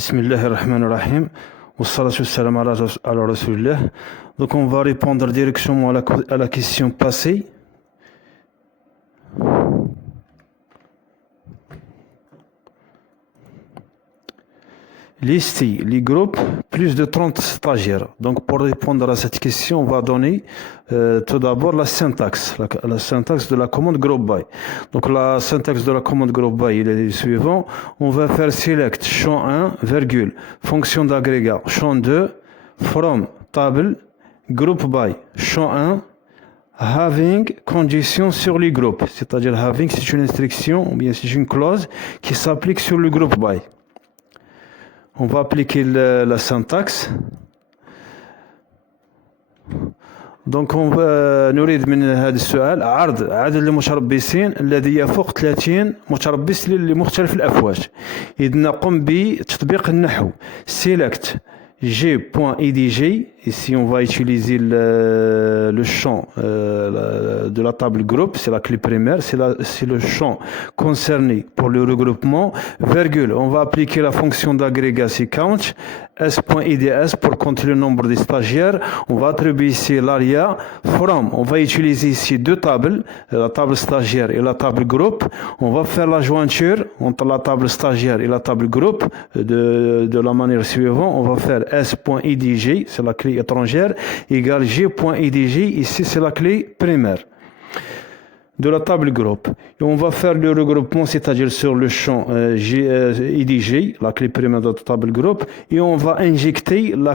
Bismillah ar-Rahman ar-Rahim. Wassalatu wassalam ala Rasulillah. Donc on va répondre directement à la question passée. Listez les groupes, plus de 30 stagiaires. Donc pour répondre à cette question, on va donner tout d'abord la syntaxe, la syntaxe de la commande group by. Donc la syntaxe de la commande group by, il est le suivant. On va faire select champ 1, virgule, fonction d'agrégat, champ 2, from table, group by, champ 1, having condition sur les groupes. C'est-à-dire having, c'est une instruction, ou bien c'est une clause qui s'applique sur le group by. On va appliquer la syntaxe. Donc on va نريد من هذا السؤال عرض عدد المتربصين الذي يفوق 30 متربص لمختلف الافواج. إذ نقوم بتطبيق النحو select g.edg. Ici on va utiliser le champ de la table groupe, c'est la clé primaire, c'est le champ concerné pour le regroupement, virgule, on va appliquer la fonction d'agrégat, c'est count, s.ids pour compter le nombre des stagiaires, on va attribuer ici l'aria, from, on va utiliser ici deux tables, la table stagiaire et la table groupe, on va faire la jointure entre la table stagiaire et la table groupe de la manière suivante, on va faire s.idg, c'est la clé étrangère, égale g.idg, ici c'est la clé primaire de la table groupe. Et on va faire le regroupement, c'est-à-dire sur le champ idg, la clé primaire de la table groupe, et on va injecter la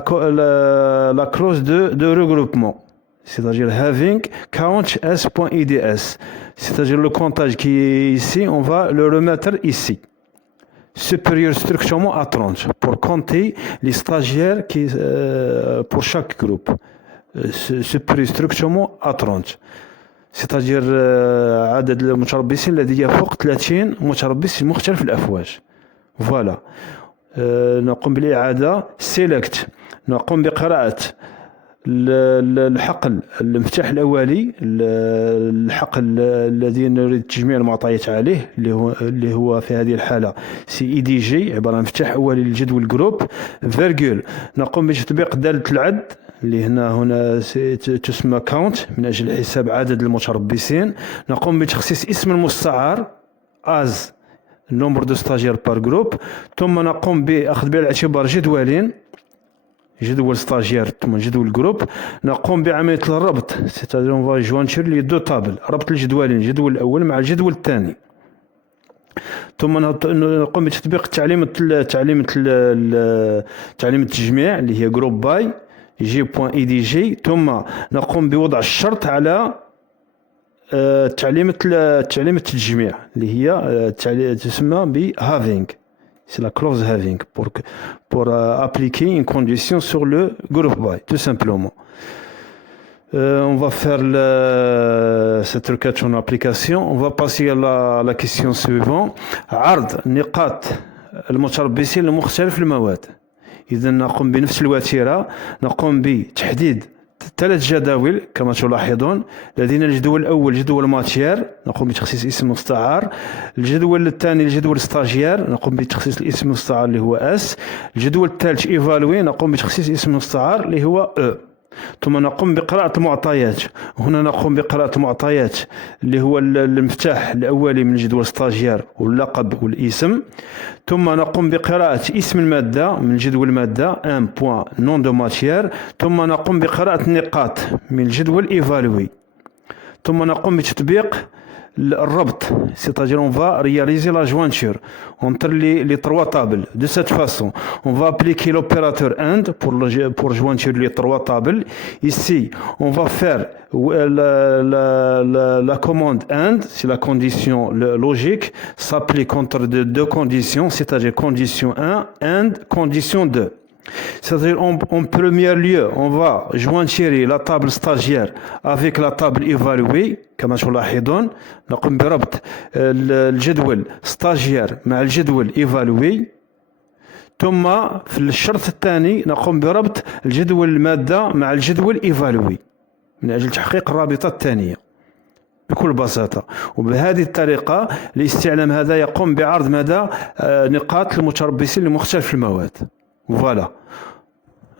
clause de regroupement, c'est-à-dire having count s.ids, c'est-à-dire le comptage qui est ici, on va le remettre ici. Supérieur strictement à 30 pour compter les stagiaires pour chaque groupe. Supérieur strictement à 30. C'est-à-dire عدد المتربصين الذي يفوق 30 متربص في مختلف الأفواج. Voilà. نقوم بالإعادة select. نقوم بقراءة الحقل المفتاح الأولي، الحقل الذي نريد تجميع المعطيات عليه اللي هو في هذه الحالة سي اي دي جي، عبارة عن مفتاح أولي للجدول جروب، فيرجول نقوم بتطبيق دالة العد اللي هنا تسمى كاونت من أجل حساب عدد المتربصين، نقوم بتخصيص اسم المستعار از نومبر دو ستاجير بار جروب، ثم نقوم بأخذ بعين الاعتبار جدولين، جدول ستاجير ثم جدول جروب، نقوم بعملية الربط، c'est-à-dire on va joindre les deux tables، ربط الجدولين، الجدول الأول مع الجدول الثاني، ثم نقوم بتطبيق تعليم التجميع اللي هي جروب باي g.edg، ثم نقوم بوضع الشرط على تعليم التجميع اللي هي تسمى ب having. C'est la clause having pour appliquer une condition sur le group by, tout simplement. On va faire cette requête en application. On va passer à la question suivante. عرض نقاط المتربصين لمختلف المواد. إذا نقوم بنفس الوتيرة، نقوم بتحديد 3 جداول كما تلاحظون. لدينا الجدول الأول جدول ماتير، نقوم بتخصيص اسم مستعار. الجدول الثاني الجدول ستاجير، نقوم بتخصيص الاسم المستعار اللي هو اس. الجدول الثالث ايفالوي، نقوم بتخصيص اسم المستعار اللي هو او. ثم نقوم بقراءة المعطيات. هنا نقوم بقراءة المعطيات اللي هو المفتاح الأولي من جدول ستاجير واللقب والاسم. ثم نقوم بقراءة اسم المادة من جدول المادة ان بوان نون دو ماتير. ثم نقوم بقراءة النقاط من الجدول ايفالوي. ثم نقوم بتطبيق الربط، c'est-à-dire on va réaliser la jointure entre les trois tables. De cette façon, on va appliquer l'opérateur AND pour jointure les trois tables. Ici, on va faire la commande AND, c'est la condition logique, s'applique entre deux conditions, c'est-à-dire condition 1, AND, condition 2. C'est-à-dire en premier lieu on va jointirer la table stagiaire avec la table évaluée كما تلاحظون. نقوم بربط الجدول stagiaire مع الجدول évalué، ثم في الشرط الثاني نقوم بربط الجدول المادة مع الجدول évalué من أجل تحقيق الرابطة الثانية. بكل بساطة. وبهذه الطريقة الاستعلام هذا يقوم بعرض مدى نقاط المتربصين لمختلف المواد. فوالا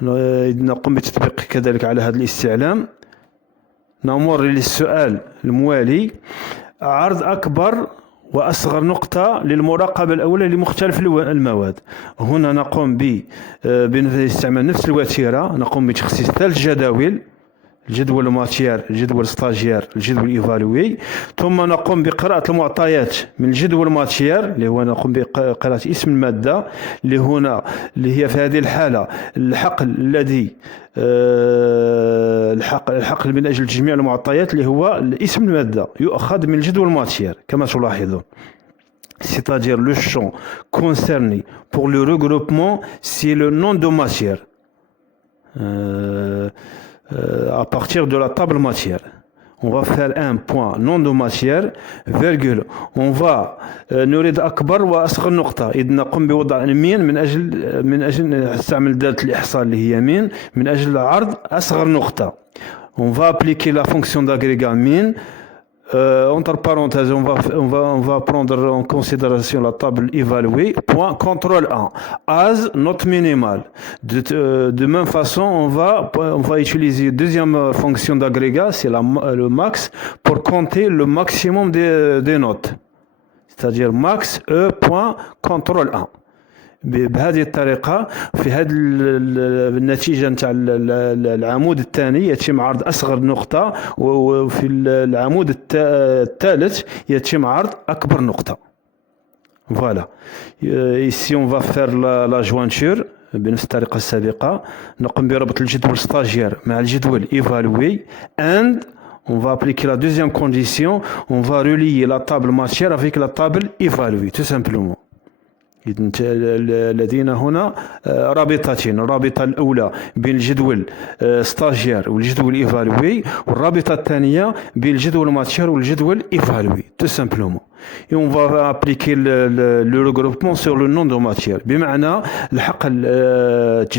نقوم بتطبيق كذلك على هذا الاستعلام. نمر للسؤال الموالي: عرض أكبر وأصغر نقطة للمراقبة الأولى لمختلف المواد. هنا نقوم باستعمال نفس الوتيرة، نقوم بتخصيص 3 جداول: الجدول ماتير، الجدول ستاجير، الجدول ايفالوي. ثم نقوم بقراءة المعطيات من الجدول ماتير اللي هو نقوم بقراءة اسم المادة اللي هي في هذه الحالة الحقل الذي الحقل من أجل تجميع المعطيات اللي هو اسم المادة يؤخذ من الجدول ماتير كما تلاحظون. C'est-à-dire le champ concerné pour le regroupement, c'est le nom de matière. À partir de la table matière. On va faire un point nom de matière virgule. On va نريد أكبر وأصغر نقطة. إذ نقوم بوضع مين من أجل نستعمل دالة الإحصاء اللي هي مين من أجل عرض أصغر نقطة. On va appliquer la fonction d'agrégat min. Entre parenthèses, on va prendre en considération la table évaluée. Point contrôle 1. As note minimale. De même façon, on va utiliser deuxième fonction d'agrégat, c'est le max, pour compter le maximum des notes. C'est-à-dire max e point contrôle 1. بهذه الطريقة في هذه النتيجة نتاع العمود الثاني يتم عرض أصغر نقطة، وفي العمود الثالث يتم عرض أكبر نقطة. Voilà. Ici on va faire la jointure بنفس الطريقة السابقة. نقوم بربط الجدول ستاجير مع الجدول évalué and on va appliquer la deuxième condition, on va relier la table matière avec la table évaluée tout simplement. لدينا هنا رابطتين: الرابطة الأولى بين الجدول ستاجير والجدول إيفالوي، والرابطة الثانية بين الجدول ماتير والجدول إيفالوي tout simplement. Et on va appliquer le regroupement sur le nom de matière، بمعنى الحقل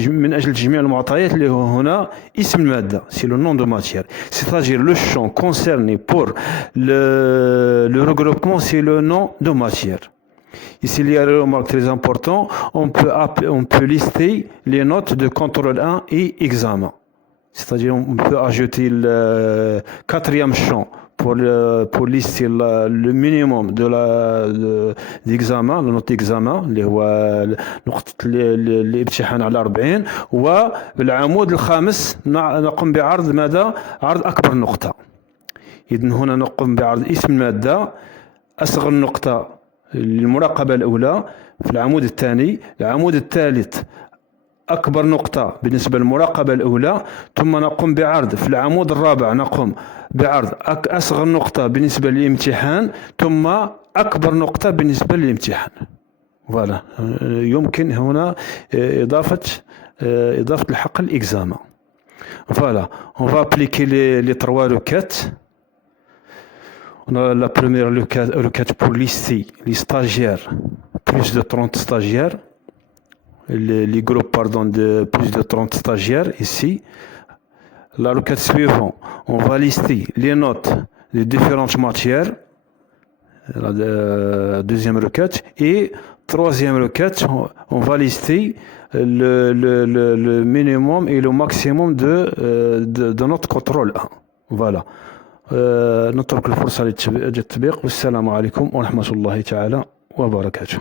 من أجل تجميع المعطيات اللي هو هنا اسم المادة c'est le nom de matière. C'est-à-dire le champ concerné pour le regroupement c'est le nom de matière. Ici, il y a une remarque très importante. On peut lister les notes de contrôle 1 et examen. C'est-à-dire, on peut ajouter le 4e champ pour lister le minimum d'examen, la note d'examen, اللي هو نقطة الامتحان على 40. والعمود الخامس نقوم بعرض ماذا؟ عرض أكبر نقطة. إذن هنا نقوم بعرض اسم المادة، أصغر نقطة المراقبة الأولى في العمود الثاني، العمود الثالث أكبر نقطة بالنسبة للمراقبة الأولى، ثم نقوم بعرض في العمود الرابع نقوم بعرض أصغر نقطة بالنسبة للامتحان، ثم أكبر نقطة بالنسبة للامتحان. فوالا يمكن هنا إضافة الحق الإكزامان. فوالا on va appliquer les 3 requêtes. On a la première requête pour lister les stagiaires, plus de 30 stagiaires, les groupes de plus de 30 stagiaires ici. La requête suivante, on va lister les notes des différentes matières, la deuxième requête. Et troisième requête, on va lister le minimum et le maximum de notre contrôle 1. Voilà. نترك الفرصة للتطبيق، والسلام عليكم ورحمة الله تعالى وبركاته.